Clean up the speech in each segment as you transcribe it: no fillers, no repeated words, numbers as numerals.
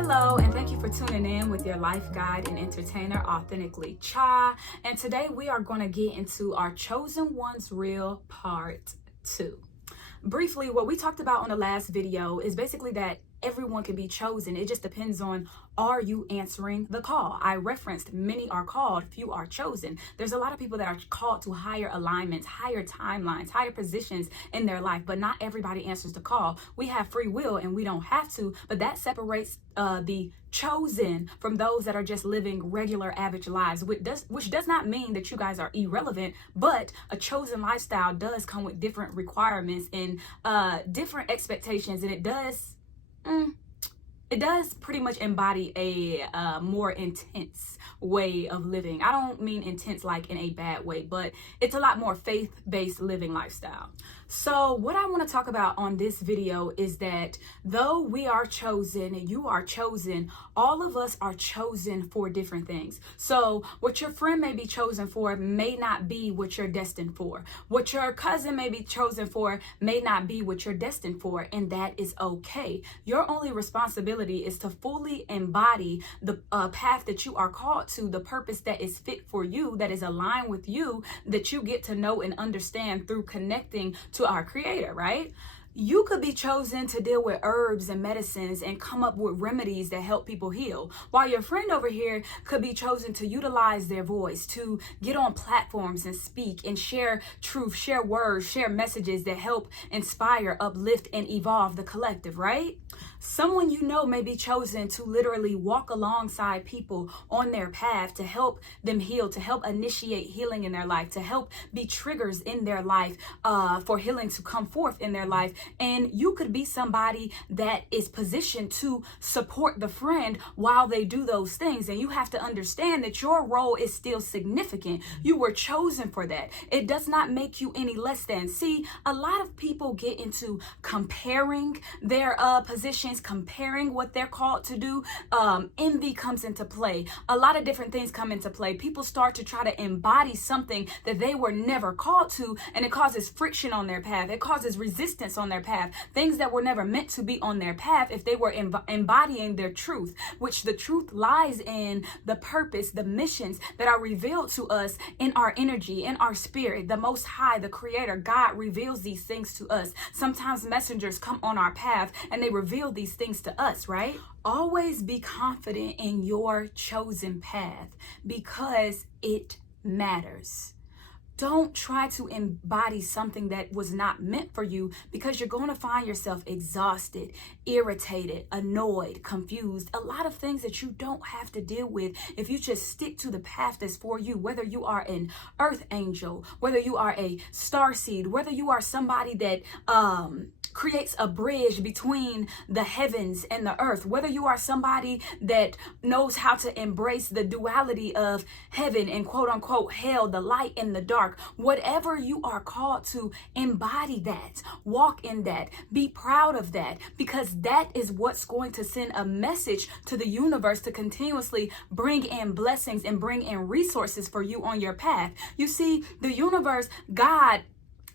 Hello, and thank you for tuning in with your life guide and entertainer, Authentically Cha. And today we are going to get into our Chosen Ones Real Part 2. Briefly, what we talked about on the last video is basically that everyone can be chosen. It just depends on, are you answering the call? I referenced many are called, few are chosen. There's a lot of people that are called to higher alignments, higher timelines, higher positions in their life, but not everybody answers the call. We have free will and we don't have to, but that separates the chosen from those that are just living regular average lives, which does not mean that you guys are irrelevant, but a chosen lifestyle does come with different requirements and different expectations, and it does pretty much embody a more intense way of living. I don't mean intense like in a bad way, but it's a lot more faith-based living lifestyle. So what I want to talk about on this video is that though we are chosen and you are chosen, all of us are chosen for different things. So what your friend may be chosen for may not be what you're destined for. What your cousin may be chosen for may not be what you're destined for, and that is okay. Your only responsibility is to fully embody the path that you are called to, the purpose that is fit for you, that is aligned with you, that you get to know and understand through connecting to our Creator, right? You could be chosen to deal with herbs and medicines and come up with remedies that help people heal, while your friend over here could be chosen to utilize their voice, to get on platforms and speak and share truth, share words, share messages that help inspire, uplift, and evolve the collective, right? Someone you know may be chosen to literally walk alongside people on their path to help them heal, to help initiate healing in their life, to help be triggers in their life for healing to come forth in their life. And you could be somebody that is positioned to support the friend while they do those things. And you have to understand that your role is still significant. You were chosen for that. It does not make you any less than. See, a lot of people get into comparing their positions, comparing what they're called to do. Envy comes into play. A lot of different things come into play. People start to try to embody something that they were never called to, and it causes friction on their path. It causes resistance on their path. Things that were never meant to be on their path if they were embodying their truth, which the truth lies in the purpose, the missions that are revealed to us in our energy, in our spirit. The Most High, the Creator, God reveals these things to us. Sometimes messengers come on our path and they reveal these things to us, right? Always be confident in your chosen path because it matters. Don't try to embody something that was not meant for you, because you're going to find yourself exhausted, irritated, annoyed, confused. A lot of things that you don't have to deal with if you just stick to the path that's for you, whether you are an earth angel, whether you are a star seed, whether you are somebody that creates a bridge between the heavens and the earth, whether you are somebody that knows how to embrace the duality of heaven and quote unquote hell, the light and the dark. Whatever you are called to, embody that, walk in that, be proud of that, because that is what's going to send a message to the universe to continuously bring in blessings and bring in resources for you on your path. You see, the universe, God,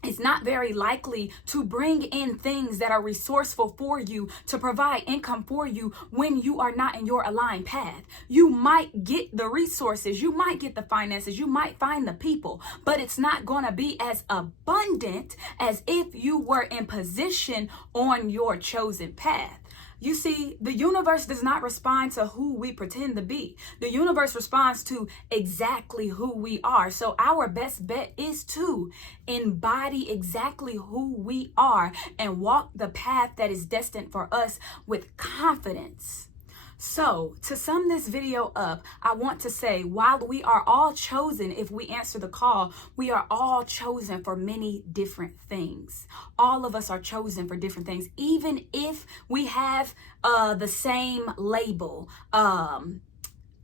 it's not very likely to bring in things that are resourceful for you, to provide income for you when you are not in your aligned path. You might get the resources, you might get the finances, you might find the people, but it's not going to be as abundant as if you were in position on your chosen path. You see, the universe does not respond to who we pretend to be. The universe responds to exactly who we are. So our best bet is to embody exactly who we are and walk the path that is destined for us with confidence. So to sum this video up, I want to say, while we are all chosen, if we answer the call, we are all chosen for many different things. All of us are chosen for different things, even if we have the same label.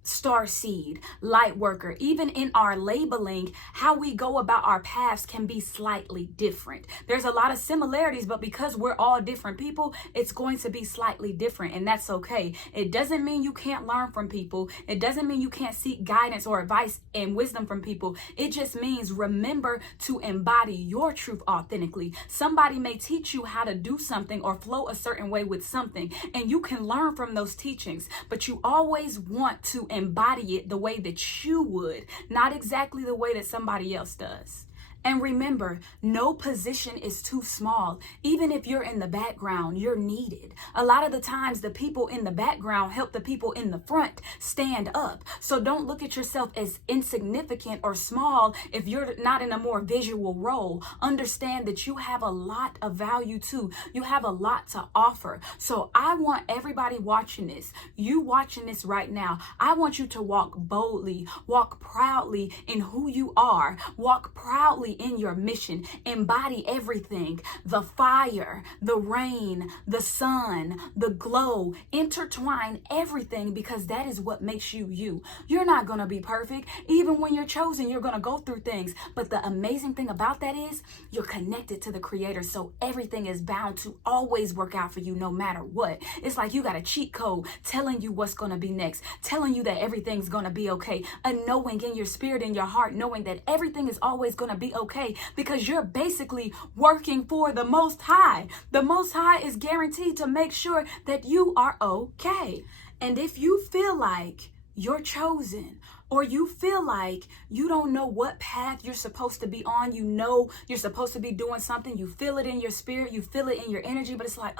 star seed, light worker. Even in our labeling, how we go about our paths can be slightly different. There's a lot of similarities, but because we're all different people, it's going to be slightly different, and that's okay. It doesn't mean you can't learn from people. It doesn't mean you can't seek guidance or advice and wisdom from people. It just means remember to embody your truth authentically. Somebody may teach you how to do something or flow a certain way with something, and you can learn from those teachings, but you always want to embody it the way that you would, not exactly the way that somebody else does. And remember, no position is too small. Even if you're in the background, you're needed. A lot of the times, the people in the background help the people in the front stand up. So don't look at yourself as insignificant or small if you're not in a more visual role. Understand that you have a lot of value too. You have a lot to offer. So I want everybody watching this, you watching this right now, I want you to walk boldly, walk proudly in who you are, walk proudly in your mission, embody everything: the fire, the rain, the sun, the glow, intertwine everything, because that is what makes you you. You're not going to be perfect. Even when you're chosen, you're going to go through things. But the amazing thing about that is you're connected to the Creator. So everything is bound to always work out for you no matter what. It's like you got a cheat code telling you what's going to be next, telling you that everything's going to be okay. A knowing in your spirit, in your heart, knowing that everything is always going to be okay, because you're basically working for the Most High. The Most High is guaranteed to make sure that you are okay. And if you feel like you're chosen, or you feel like you don't know what path you're supposed to be on, you know you're supposed to be doing something, you feel it in your spirit, you feel it in your energy, but it's like,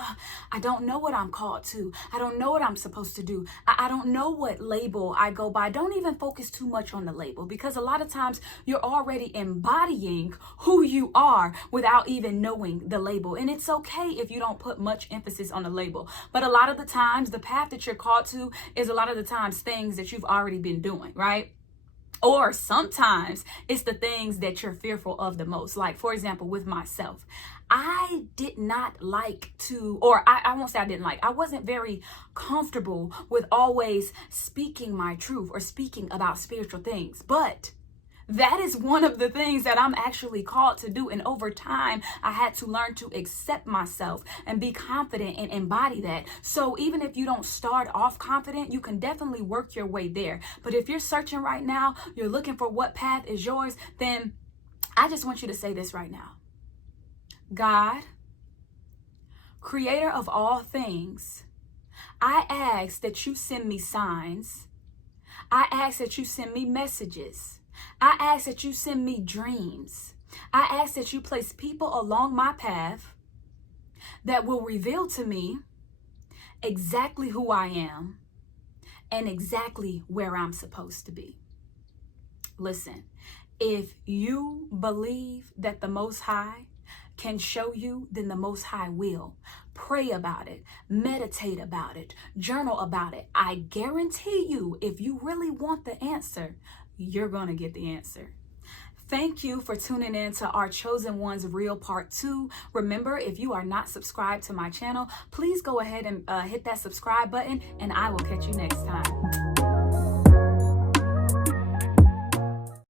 I don't know what I'm called to. I don't know what I'm supposed to do. I don't know what label I go by. Don't even focus too much on the label, because a lot of times you're already embodying who you are without even knowing the label. And it's okay if you don't put much emphasis on the label. But a lot of the times, the path that you're called to is a lot of the times things that you've already been doing, right? Or sometimes it's the things that you're fearful of the most. Like, for example, with myself, I did not like to, or I won't say I didn't like, I wasn't very comfortable with always speaking my truth or speaking about spiritual things. But that is one of the things that I'm actually called to do. And over time, I had to learn to accept myself and be confident and embody that. So even if you don't start off confident, you can definitely work your way there. But if you're searching right now, you're looking for what path is yours, then I just want you to say this right now. God, Creator of all things, I ask that you send me signs. I ask that you send me messages. I ask that you send me dreams. I ask that you place people along my path that will reveal to me exactly who I am and exactly where I'm supposed to be. Listen, if you believe that the Most High can show you, then the Most High will. Pray about it, meditate about it, journal about it. I guarantee you, if you really want the answer, you're going to get the answer. Thank you for tuning in to our Chosen Ones Real Part 2. Remember, if you are not subscribed to my channel, please go ahead and hit that subscribe button, and I will catch you next time.